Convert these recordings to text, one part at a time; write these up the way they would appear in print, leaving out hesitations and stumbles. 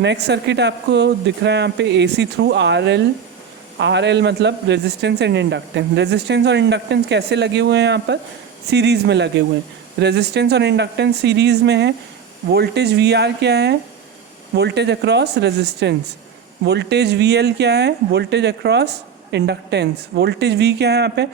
Next circuit आपको दिख रहा है यहाँ पे AC थ्रू RL मतलब रेजिस्टेंस एंड इंडक्टेंस। रेजिस्टेंस और इंडक्टेंस कैसे लगे हुए हैं यहाँ पर, सीरीज़ में लगे हुए हैं। रेजिस्टेंस और इंडक्टेंस सीरीज़ में है। वोल्टेज VR क्या है, voltage across resistance. Voltage VL क्या है, voltage across inductance. Voltage V क्या है यहाँ पे,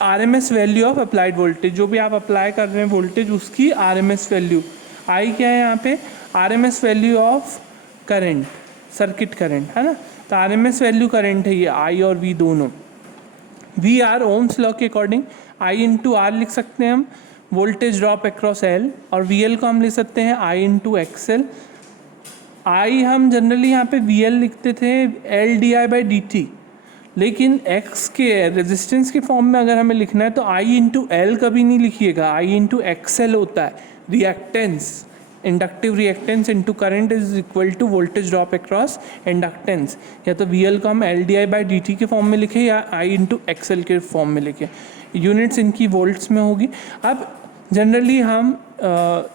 RMS value of applied voltage, जो भी आप अप्लाई कर रहे हैं वोल्टेज उसकी RMS वैल्यू। I क्या है यहाँ पे, RMS value of current, circuit current है ना, तो RMS वैल्यू करंट है ये I और V दोनों। VR ओम्स लॉ के अकॉर्डिंग I इंटू R लिख सकते हैं हम, वोल्टेज ड्रॉप अक्रॉस L, और VL को हम लिख सकते हैं I इंटू XL। I हम जनरली यहाँ पे VL लिखते थे LdI/dt, लेकिन X के रेजिस्टेंस के फॉर्म में अगर हमें लिखना है तो I इंटू L कभी नहीं लिखिएगा, I इंटू XL होता है। Reactance, inductive reactance into current is equal to voltage drop across inductance. या तो VL को हम LdI/dt के फॉर्म में लिखें या I इंटू XL के फॉर्म में लिखें। यूनिट्स इनकी वोल्ट्स में होगी। अब जनरली हम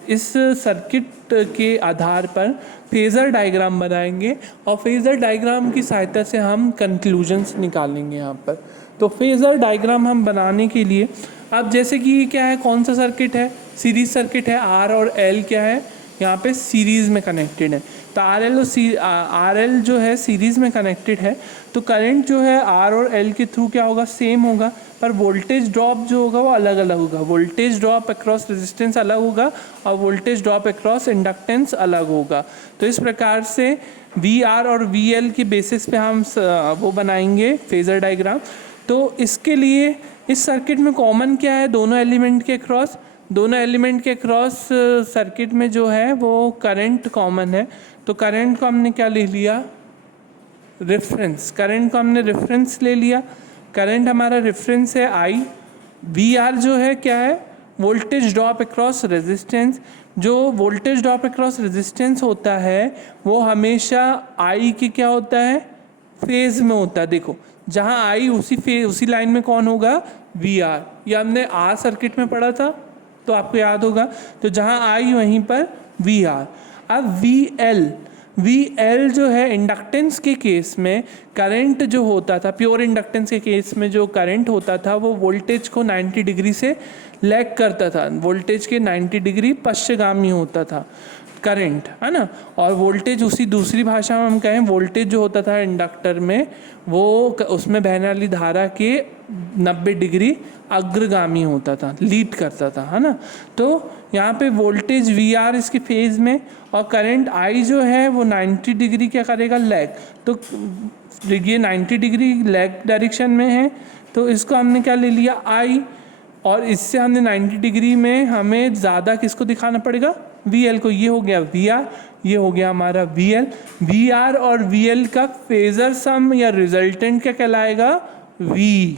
इस सर्किट के आधार पर फेज़र डायग्राम बनाएंगे और फेज़र डायग्राम की सहायता से हम कंक्लूजन्स निकालेंगे यहाँ पर। तो फेज़र डायग्राम हम बनाने के लिए, अब जैसे कि ये क्या है, कौन सा सर्किट है, सीरीज सर्किट है। R और L क्या है यहाँ पे, सीरीज़ में कनेक्टेड है। तो RL जो है सीरीज़ में कनेक्टेड है, तो करंट जो है R और L के थ्रू क्या होगा, सेम होगा, पर वोल्टेज ड्रॉप जो होगा वो अलग अलग होगा। वोल्टेज ड्रॉप अक्रॉस रेजिस्टेंस अलग होगा और वोल्टेज ड्रॉप अक्रॉस इंडक्टेंस अलग होगा। तो इस प्रकार से VR और VL के बेसिस पे हम वो बनाएंगे फेज़र डायग्राम। तो इसके लिए इस सर्किट में कॉमन क्या है, दोनों एलिमेंट के अक्रॉस, दोनों एलिमेंट के अक्रॉस सर्किट में जो है वो करंट कॉमन है। तो करंट को हमने क्या ले लिया, रेफरेंस। करंट को हमने रेफरेंस ले लिया। करंट हमारा रेफरेंस है I। VR जो है क्या है, वोल्टेज ड्रॉप अक्रॉस रेजिस्टेंस। जो वोल्टेज ड्रॉप अक्रॉस रेजिस्टेंस होता है वो हमेशा I की क्या होता है, फेज में होता है। देखो जहाँ I उसी लाइन में कौन होगा, VR। ये हमने R सर्किट में पढ़ा था तो आपको याद होगा। तो जहाँ I वहीं पर VR। अब VL जो है इंडक्टेंस के केस में करंट जो होता था, प्योर इंडक्टेंस के केस में जो करंट होता था वो वोल्टेज को 90 डिग्री से लैग करता था, वोल्टेज के 90 डिग्री पश्चगामी होता था करंट, है ना। और वोल्टेज उसी दूसरी भाषा में हम कहें, वोल्टेज जो होता था इंडक्टर में वो उसमें बहने वाली धारा के 90 डिग्री अग्रगामी होता था, लीड करता था, है ना। तो यहाँ पे वोल्टेज VR इसके फेज में और करंट I जो है वो 90 डिग्री क्या करेगा, लैग। तो ये 90 डिग्री लैग डायरेक्शन में है, तो इसको हमने क्या ले लिया, I। और इससे हमने 90 डिग्री में हमें ज़्यादा किसको दिखाना पड़ेगा, VL को। ये हो गया VR, ये हो गया हमारा VL। VR और VL का फेज़र सम या रिजल्टेंट क्या कहलाएगा, V।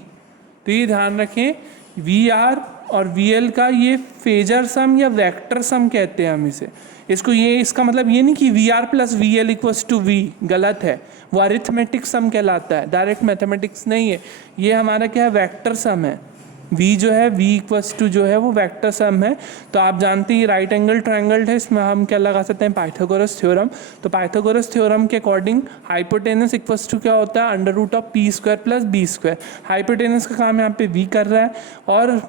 तो ये ध्यान रखें, VR और VL का ये फेजर सम या वेक्टर सम कहते हैं हम इसे। इसका मतलब ये नहीं कि VR plus VL equals to V, गलत है। वो अरिथमेटिक सम कहलाता है, डायरेक्ट मैथमेटिक्स नहीं है। ये हमारा क्या है, वेक्टर सम है। V जो है V इक्वल्स टू जो है वो वेक्टर सम है। तो आप जानते हैं राइट एंगल ट्रायंगल है, इसमें हम क्या लगा सकते हैं, पाइथागोरस थ्योरम। तो पाइथागोरस थ्योरम के अकॉर्डिंग हाइपोटेनस इक्वल्स टू क्या होता है, under root of P square plus B square. Hypotenuse का काम यहाँ पे V कर रहा है और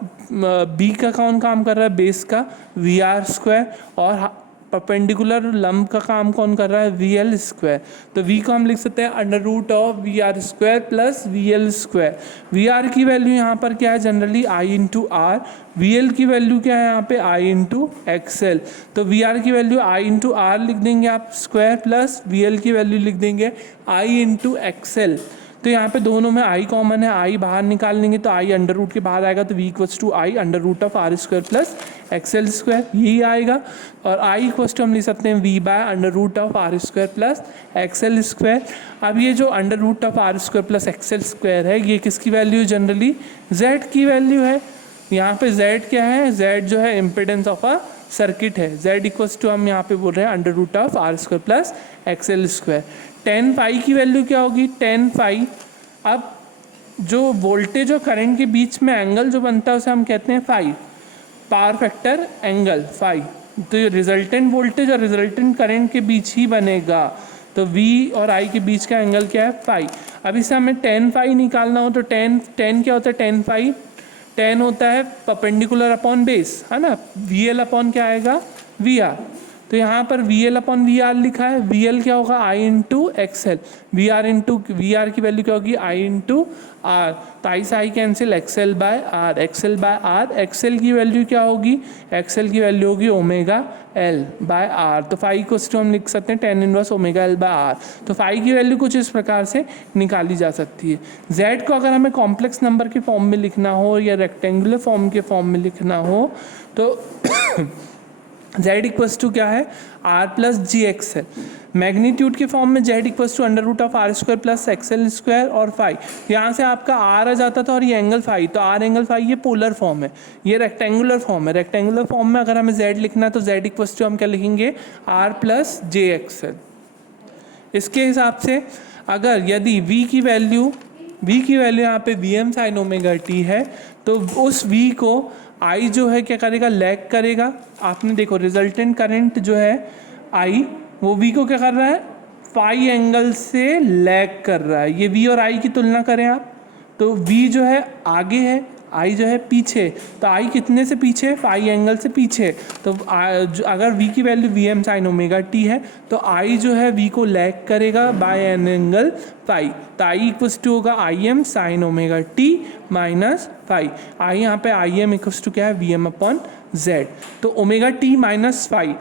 B का कौन काम कर रहा है, बेस का VR स्क्वायर, और परपेंडिकुलर लंब का काम कौन कर रहा है, VL स्क्वायर। तो V को हम लिख सकते हैं under root of VR square plus VL square. VR की वैल्यू यहाँ पर क्या है, generally I into R। VL की वैल्यू क्या है यहाँ पे, I इंटू XL। तो VR की वैल्यू I इंटू R लिख देंगे आप स्क्वायर, प्लस VL की वैल्यू लिख देंगे I इंटू XL। तो यहाँ पे दोनों में I कॉमन है, I बाहर निकाल लेंगे तो I अंडर रूट के बाहर आएगा, तो V equals to I under root of R square plus XL square, यही आएगा। और I इक्वल्स टू हम लिख सकते हैं V by under root of R square plus XL square. अब ये जो under root of R square plus XL square है, ये किसकी वैल्यू है, जनरली Z की वैल्यू है। यहाँ पे Z क्या है, Z जो है इम्पिडेंस ऑफ अ सर्किट है। Z इक्वल्स टू हम यहाँ पे बोल रहे हैं under root of R square plus XL square. tan phi की वैल्यू क्या होगी, tan फाई। अब जो वोल्टेज और करंट के बीच में एंगल जो बनता है उसे हम कहते हैं phi, power factor angle phi. तो ये रिजल्टेंट वोल्टेज और रिजल्टेंट करंट के बीच ही बनेगा। तो V और I के बीच का एंगल क्या है, फाई। अब इससे हमें tan फाई निकालना हो तो tan क्या होता है, tan फाई, tan होता है परपेंडिकुलर अपॉन बेस, है ना। VL अपॉन क्या आएगा, VR। तो यहाँ पर VL अपॉन VR लिखा है, VL क्या होगा, I इंटू XL, VR की वैल्यू क्या होगी, I इंटू R। तो I से I cancel, XL by R, XL की वैल्यू क्या होगी, XL की वैल्यू होगी ओमेगा L बाय R। तो फाई को हम लिख सकते हैं tan inverse omega L by R। तो फाई की वैल्यू कुछ इस प्रकार से निकाली जा सकती है। Z को अगर हमें कॉम्प्लेक्स नंबर के फॉर्म में लिखना हो या रेक्टेंगुलर फॉर्म के फॉर्म में लिखना हो तो Z इक्वल्स टू क्या है, R plus G X L. Magnitude के फॉर्म में Z equals to under root of R square plus XL square और फाई। यहाँ से आपका R आ जाता था और ये एंगल फाई, तो R एंगल फाई ये पोलर फॉर्म है, ये रेक्टेंगुलर फॉर्म है। रेक्टेंगुलर फॉर्म में अगर हमें Z लिखना है तो Z इक्वल्स टू हम क्या लिखेंगे, R प्लस जे एक्स एल। इसके हिसाब से अगर यदि V की वैल्यू यहाँ पे Vm साइन ओमेगा टी है तो उस V को I जो है क्या करेगा, लैग करेगा। आपने देखो रिजल्टेंट करंट जो है I वो V को क्या कर रहा है, फाई एंगल से लैग कर रहा है। ये V और I की तुलना करें आप तो V जो है आगे है, I जो है पीछे। तो I कितने से पीछे, फाई एंगल से पीछे। तो अगर V की वैल्यू Vm साइन ओमेगा टी है तो I जो है V को लैग करेगा बाय एन एंगल फाई। तो I इक्वल्स टू होगा Im sine omega T minus phi. I यहाँ पे Im इक्वल्स टू क्या है, Vm अपॉन Z। तो ओमेगा टी माइनस फाई,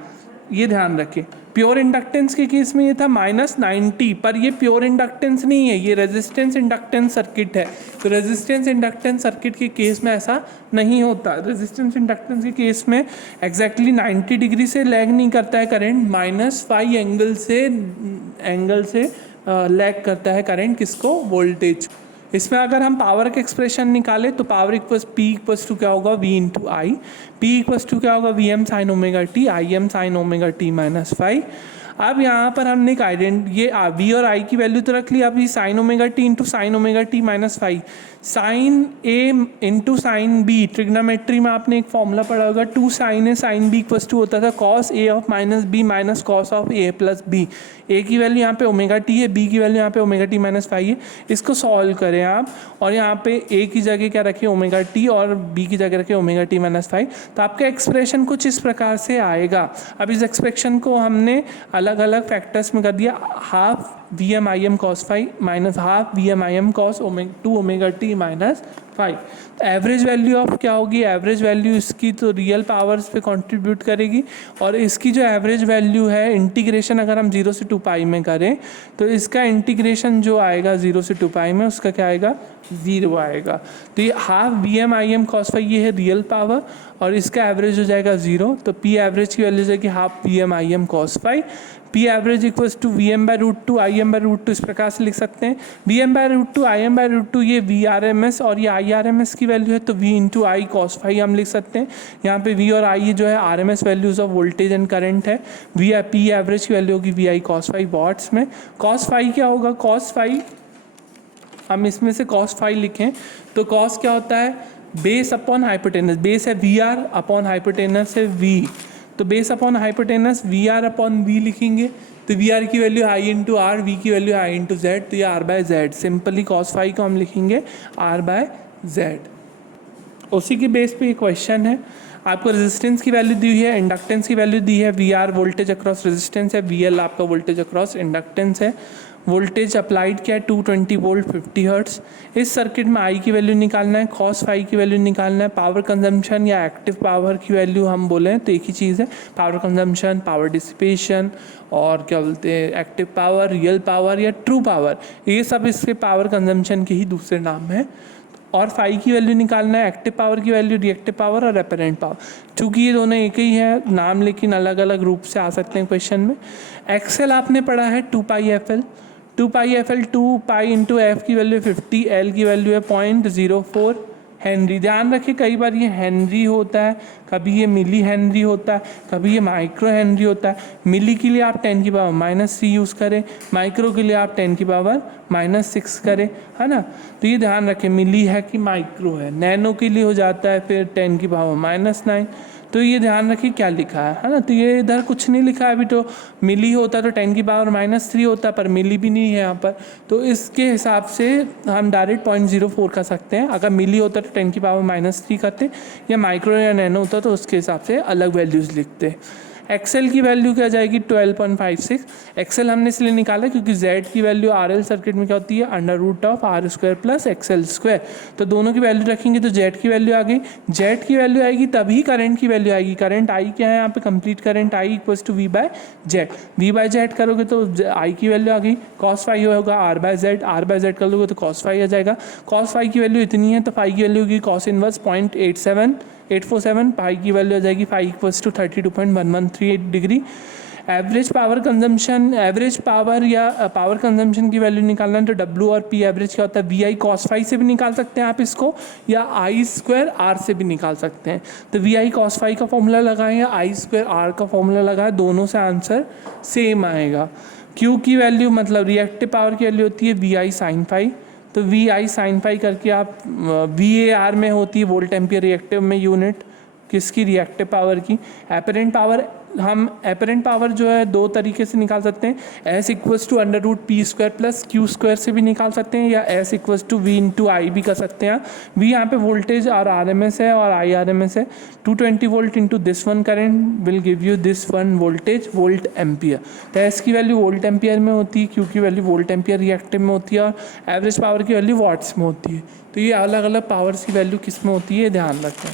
ये ध्यान रखें। प्योर इंडक्टेंस के केस में ये था -90, पर ये प्योर इंडक्टेंस नहीं है, ये रेजिस्टेंस इंडक्टेंस सर्किट है। तो रेजिस्टेंस इंडक्टेंस सर्किट के केस में ऐसा नहीं होता। रेजिस्टेंस इंडक्टेंस के केस में एग्जैक्टली 90 डिग्री से लैग नहीं करता है करंट, -फाई एंगल से लैग करता है करंट, किसको, वोल्टेज। इसमें अगर हम पावर का एक्सप्रेशन निकालें तो power equals P equals to क्या होगा, V into I. P equals to क्या होगा, Vm sine omega T, Im sine omega T minus phi. अब यहाँ पर हमने एक ये V और I की वैल्यू तो रख ली। अब ये sine omega t into sine omega T minus phi, sine A into sine B। Trigonometry में आपने एक फॉर्मूला पढ़ा होगा, 2 sine A sine B equals to होता था cos A of minus B minus cos of A plus B। A की value यहाँ पे ओमेगा टी है, B की वैल्यू यहाँ पे ओमेगा टी माइनस फाई है। इसको सॉल्व करें आप और यहाँ पे A की जगह क्या रखें, ओमेगा टी, और B की जगह रखें ओमेगा टी माइनस फाई। तो आपका एक्सप्रेशन कुछ इस प्रकार से आएगा। अब इस एक्सप्रेशन को हमने अलग अलग फैक्टर्स में कर दिया, half Vm Im cos phi minus half Vm Im cos two omega T minus five. Average value of क्या होगी, एवरेज वैल्यू इसकी तो रियल पावर्स पे कंट्रीब्यूट करेगी, और इसकी जो एवरेज वैल्यू है इंटीग्रेशन अगर हम 0 से 2 पाई में करें तो इसका इंटीग्रेशन जो आएगा 0 से 2 पाई में, उसका क्या आएगा, 0 आएगा। तो ये half Vm Im cos phi ये है रियल पावर, और इसका एवरेज हो जाएगा 0। तो P एवरेज की वैल्यू हो जाएगी half Vm Im cos phi. P average equals to Vm by root two Im by root two, इस प्रकार से लिख सकते हैं। Vm by root two Im by root two ये VRMS और ये IRMS की वैल्यू है, तो V into I cos phi हम लिख सकते हैं। यहाँ पे V और I जो है RMS values of voltage and current है। P एवरेज की वैल्यू होगी VI कॉस फाई वॉट्स में। कॉस फाई क्या होगा, कॉस फाई हम इसमें से कॉस फाई लिखें तो कॉस क्या होता है, बेस अपॉन हाइपोटेनस। बेस है VR अपॉन हाइपोटेनस है V, तो base upon hypotenuse VR upon V लिखेंगे। तो VR की value I into R, V की वैल्यू I इंटू Z, तो ये R by Z। Simply cos phi को हम लिखेंगे R बाय Z। उसी के बेस पे ये क्वेश्चन है। आपको रेजिस्टेंस की वैल्यू दी हुई है, इंडक्टेंस की वैल्यू दी है, VR वोल्टेज अक्रॉस रेजिस्टेंस है, VL आपका वोल्टेज अक्रॉस इंडक्टेंस है। वोल्टेज अप्लाइड क्या है 220 वोल्ट 50 हर्ट्स। इस सर्किट में I की वैल्यू निकालना है, कॉस फाई की वैल्यू निकालना है। पावर कंजम्पशन या एक्टिव पावर की वैल्यू हम बोलें तो एक ही चीज़ है, पावर कंजम्पशन, पावर डिसिपेशन, और क्या बोलते हैं एक्टिव पावर, रियल पावर या ट्रू पावर, ये सब इसके पावर कंजम्पशन के ही दूसरे नाम हैं। और फाई की वैल्यू निकालना है, एक्टिव पावर की वैल्यू, रिएक्टिव पावर और अपेरेंट पावर। चूँकि ये दोनों एक ही है नाम, लेकिन अलग अलग रूप से आ सकते हैं क्वेश्चन में। एक्सेल आपने पढ़ा है 2 पाई FL, 2 पाई FL 2 पाई इंटू एफ की वैल्यू 50, L की वैल्यू है 0.04 हेनरी। ध्यान रखिए कई बार ये हेनरी होता है, कभी ये मिली हेनरी होता है, कभी ये माइक्रो हेनरी होता है। मिली के लिए आप 10 की पावर -3 यूज़ करें, माइक्रो के लिए आप 10 की पावर -6 करें, है ना। तो ये ध्यान रखें मिली है कि माइक्रो है। नैनो के लिए हो जाता है फिर 10 की पावर -9। तो ये ध्यान रखिए क्या लिखा है ना। तो ये इधर कुछ नहीं लिखा है अभी, तो मिली होता तो 10⁻³ होता, पर मिली भी नहीं है यहाँ पर। तो इसके हिसाब से हम डायरेक्ट 0.04 कर सकते हैं। अगर मिली होता तो 10⁻³ करते, या माइक्रो या नैनो होता तो उसके हिसाब से अलग वैल्यूज़ लिखते। एक्सेल की वैल्यू क्या जाएगी 12.56। एक्सेल हमने इसलिए निकाला क्योंकि जेड की वैल्यू आरएल सर्किट में क्या होती है √r² प्लस XL²। तो दोनों की वैल्यू रखेंगे तो जेड की वैल्यू आ गई। जेड की वैल्यू आएगी तभी करंट की वैल्यू आएगी। करंट आई क्या है यहाँ पे, complete current I = V/Z। V/Z करोगे तो आई की वैल्यू आ गई। cos फाई होगा R/Z, R/Z कर लोगे तो cos फाई आ जाएगा। cos फाई की वैल्यू इतनी है तो फाई की वैल्यू होगी cos इनवर्स 0.847। पाई की वैल्यू आ जाएगी phi = 32.1138 degree. Average power consumption, average power या पावर कंजम्पशन की वैल्यू निकालना है तो W और P एवरेज क्या होता है VI cos फाई से भी निकाल सकते हैं आप इसको, या I² R से भी निकाल सकते हैं। तो VI cos फाई का फॉर्मूला लगाएं या I² R का फॉर्मूला लगाएं, दोनों से आंसर सेम आएगा। Q की वैल्यू मतलब रिएक्टिव पावर की वैल्यू होती है VI sin फाई। तो VI sin फाई करके आप VAR में होती है वोल्ट एम्पियर, रिएक्टिव में यूनिट किसकी, रिएक्टिव पावर की। एपरेंट पावर, हम एपरेंट पावर जो है दो तरीके से निकाल सकते हैं, S = √P² + Q² से भी निकाल सकते हैं, या S = V × I भी कर सकते हैं। V यहाँ पे वोल्टेज और RMS है और I RMS है। 220 volt into this one current will give you this one voltage volt ampere. तो S की वैल्यू वोल्ट एम्पियर में होती है, Q की वैल्यू वोल्ट एम्पियर रिएक्टिव में होती है, और एवरेज पावर की वैल्यू वॉट्स में होती है। तो ये अलग अलग पावर्स की वैल्यू किस में होती है ध्यान रखें।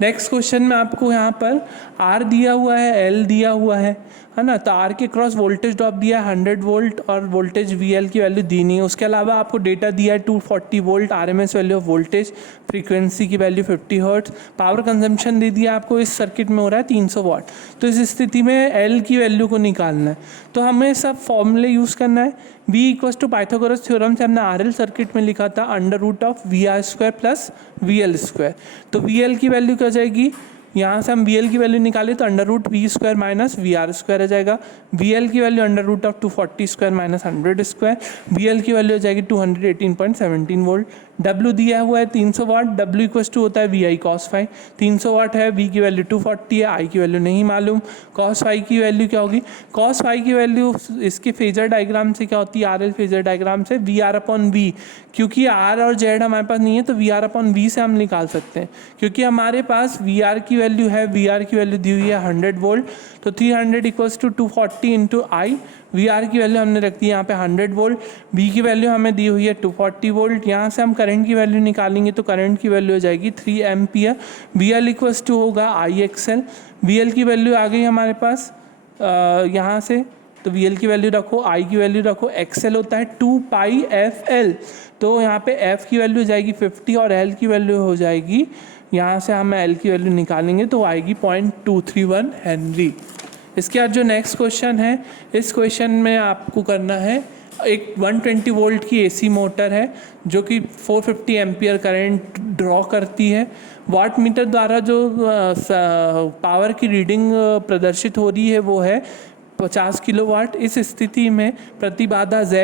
नेक्स्ट क्वेश्चन में आपको यहाँ पर R दिया हुआ है, L दिया हुआ है ना। तो R के क्रॉस वोल्टेज ड्रॉप दिया है 100 वोल्ट, और वोल्टेज VL की वैल्यू दी नहीं है। उसके अलावा आपको डेटा दिया है 240 volt RMS value of voltage, frequency की वैल्यू 50 हर्ट्ज, पावर कंजम्पशन दे दिया आपको इस सर्किट में हो रहा है 300 वाट। तो इस स्थिति में L की वैल्यू को निकालना है, तो हमें सब फॉर्मूले यूज़ करना है। V = पाइथागोरस थ्योरम से हमने RL सर्किट में लिखा था √VR² + VL²। तो VL की वैल्यू क्या जाएगी, यहाँ से हम VL की वैल्यू निकाले तो √V² - VR² आ जाएगा। VL की वैल्यू √240² - 100²। VL की वैल्यू हो जाएगी 218.17 वोल्ट। W दिया हुआ है 300 वाट, W = होता है VI cos फाई। 300 वाट है, V की वैल्यू 240 है, I की वैल्यू नहीं मालूम। cos फाई की वैल्यू क्या होगी, cos फाई की वैल्यू इसके फेजर डायग्राम से क्या होती है, RL फेजर डायग्राम से VR/V। क्योंकि R और Z हमारे पास नहीं है तो VR/V से हम निकाल सकते हैं। क्योंकि हमारे पास VR की वैल्यू है, VR की वैल्यू दी हुई है 100 वोल्ट, तो 300 = 240 × I। VR की वैल्यू हमने रख दी यहाँ पे 100 वोल्ट, V की वैल्यू हमें दी हुई है 240 वोल्ट। यहाँ से हम करंट की वैल्यू निकालेंगे तो करंट की वैल्यू हो जाएगी 3 एम्पियर। VL = होगा IXL। VL की वैल्यू आ गई हमारे पास यहाँ से, तो VL की वैल्यू रखो, I की वैल्यू रखो, XL होता है 2πfL। तो यहाँ पे F की वैल्यू हो जाएगी 50 और L की वैल्यू हो जाएगी, यहाँ से हम L की वैल्यू निकालेंगे तो आएगी 0.231 हेनरी। इसके बाद जो नेक्स्ट क्वेश्चन है, इस क्वेश्चन में आपको करना है, एक 120 वोल्ट की AC मोटर है जो कि 450 एम्पियर करंट ड्रॉ करती है। वाट मीटर द्वारा जो पावर की रीडिंग प्रदर्शित हो रही है वो है 50 किलोवाट। इस स्थिति में प्रतिबाधा Z,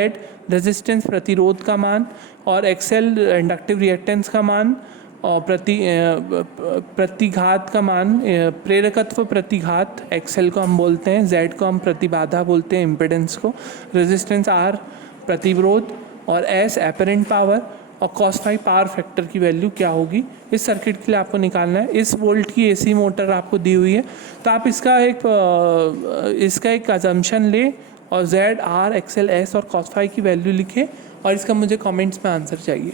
रेजिस्टेंस प्रतिरोध का मान, और XL इंडक्टिव रिएक्टेंस का मान, और प्रतिघात का मान, प्रेरकत्व प्रतिघात XL को हम बोलते हैं, Z को हम प्रतिबाधा बोलते हैं, इम्पिडेंस को, रेजिस्टेंस R प्रतिरोध, और S एपरेंट पावर, और cos फाई पावर फैक्टर की वैल्यू क्या होगी इस सर्किट के लिए आपको निकालना है। इस वोल्ट की AC मोटर आपको दी हुई है, तो आप इसका एक अजम्पशन ले और Z, R, XL, S और cos फाई की वैल्यू लिखें, और इसका मुझे कमेंट्स में आंसर चाहिए।